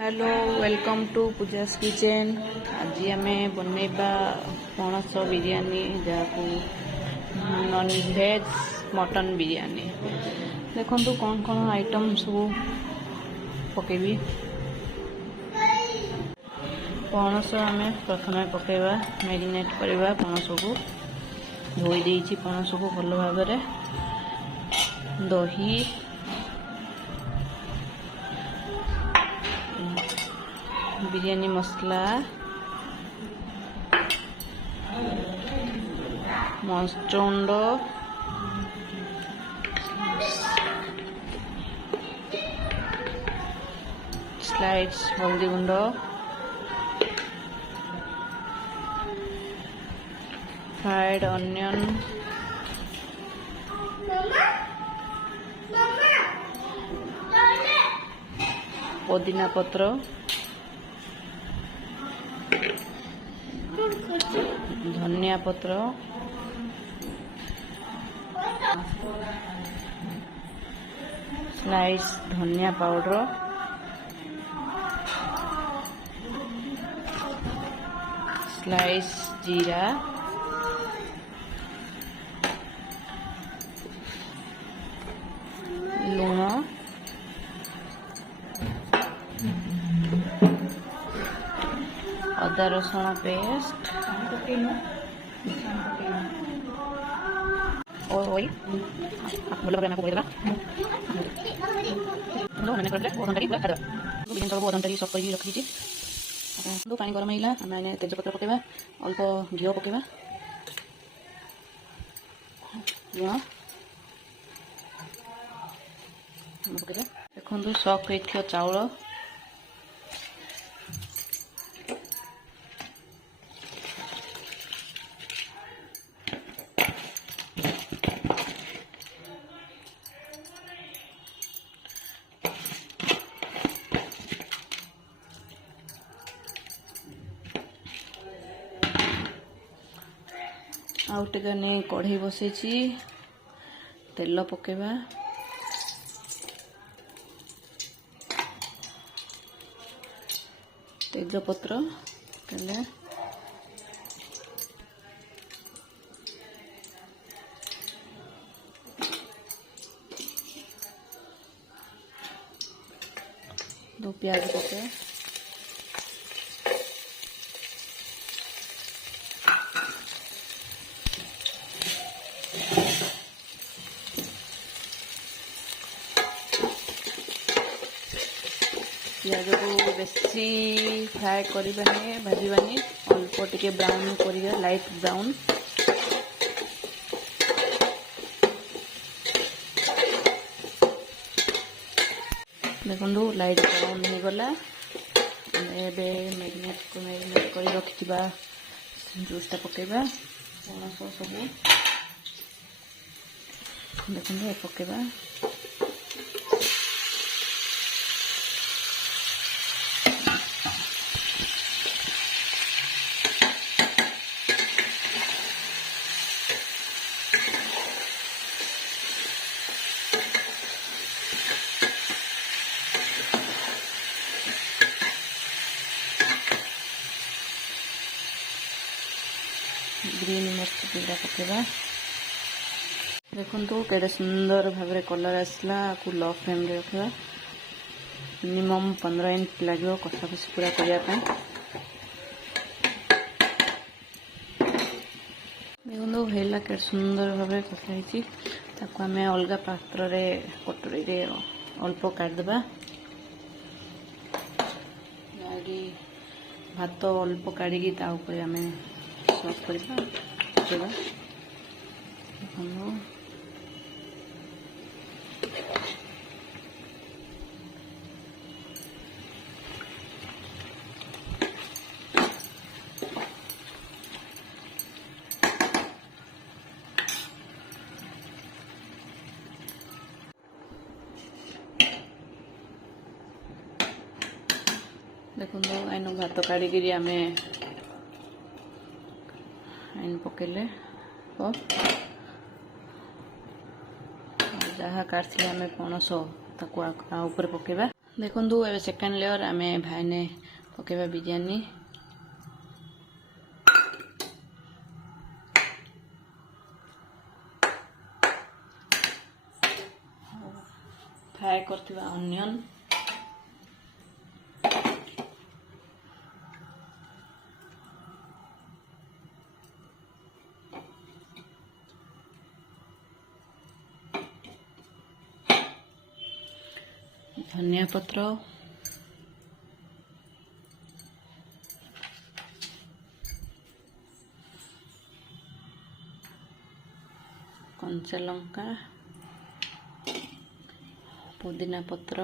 Hello welcome to Pooja's kitchen. आज आम बनइबा पणस बिरियानी जहाँ नॉन वेज मटन बिरियानी। देखो कौन कौन आइटम सब पकेबी। पणस आम प्रथम पकेबा मैरिनेट करवा। पणस को धोई देइछि। पणस को भल भाव दही बिरियानी मसला मस्टर्ड स्लाइड्स हल्दी गुंड फ्राइड ऑनियन पुदीना पत्र धनिया पत्र स्लाइस धनिया पाउडर स्लाइस जीरा लूण अदा रसुण पेस्ट और ऑयल भल भाव पकईदेगा। अधघंटा सब कर रखी पानी गरम है। आम तेजपत्र पकेबा अल्प घी पकेबा लुण पकेबा। देखो सक हो चाउल आउटे कढ़ई बसई तेल पकेबा तेजपत्र पकेले दो प्याज पके प्याज को बेसी फ्राए करबानी भाजबानी अल्प टिके ब्राउन कर लाइट ब्राउन। देखो लाइट ब्राउन हो गला। मैरिनेट कर रखिबा जूसटा पकेबा पणस सब देखो पकेबा ग्रीन मस्त पीड़ा पकेबा। देखो केते सुंदर भाव कलर आसला। आपको लो फ्लेम रे रखा मिनिमम 15 मिनट लगे कषा कषि पूरा करने। देखो हेला के सुंदर भाव कषाई आम अलग पात्र रे कटोरी रे अल्प काटदेबा। भात अल्प काढ़ी आम सर्व करवा। देखो आइन भात काढ़ी आम आइन पकेले जहाँ काटते आम पणस ताको ऊपर पकेबा। देखु ए सेकेंड लेयर आम भाईने पकेबा बिरयानी। फ्राए करथिबा अनियन धनिया पत्र कंचा लंका पुदीना पत्र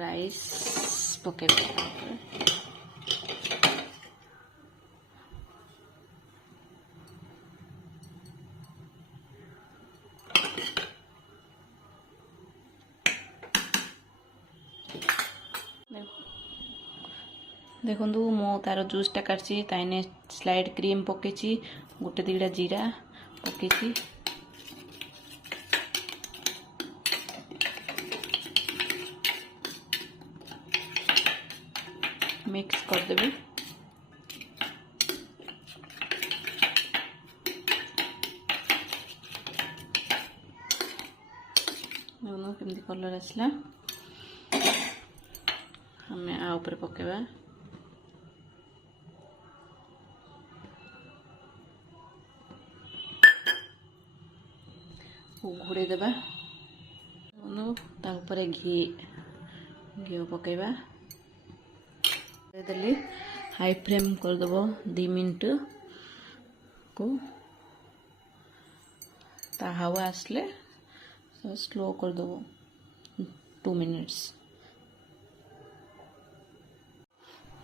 राइस पकेबा। देखु मो तार जूसटा काटची ताइने स्लाइड क्रीम पकेची गोटे दुईटा जीरा पकेची मिक्स करदेवी। केमती कलर आसला हमें आ ऊपर पकेबा। घोड़े देबा तापर घी पकेबा देली हाई फ्लेम कर देबो 2 मिनट को ता हवा आसले स्लो कर देबो 2 मिनिट्स।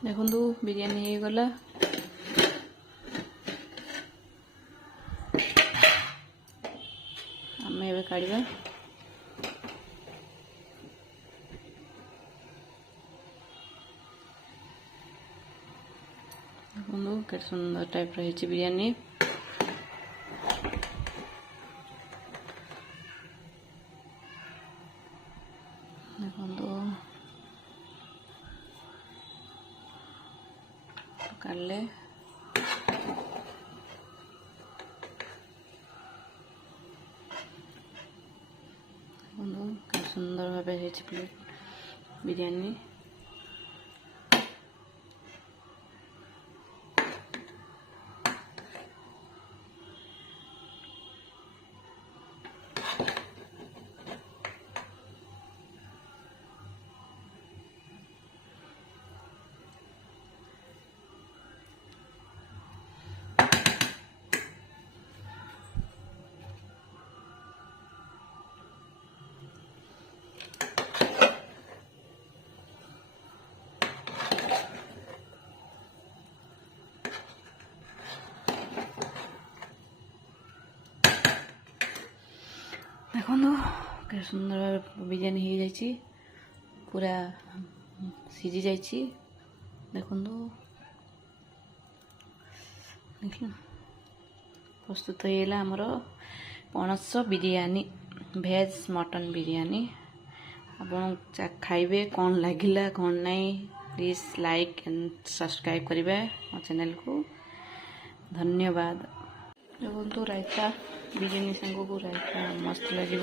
देखु बिरयानी हो गला। आम ए काढ़ा के सुंदर टाइप रही बिरयानी। देखो काले सुंदर भाव बिरयानी। देखो के सुंदर भाव बिरयानी हो जाइए पूरा सीझी जाइए। देखो देख प्रस्तुत होगा आमर पणस बिरयानी भेज मटन बिरयानी। आप खाइबे कौन लगिला कौन नहीं प्लीज लाइक एंड सब्सक्राइब करेंगे मो चैनल को। धन्यवाद। देखो रायता बिरयानी संग को रायता मस्त लगे।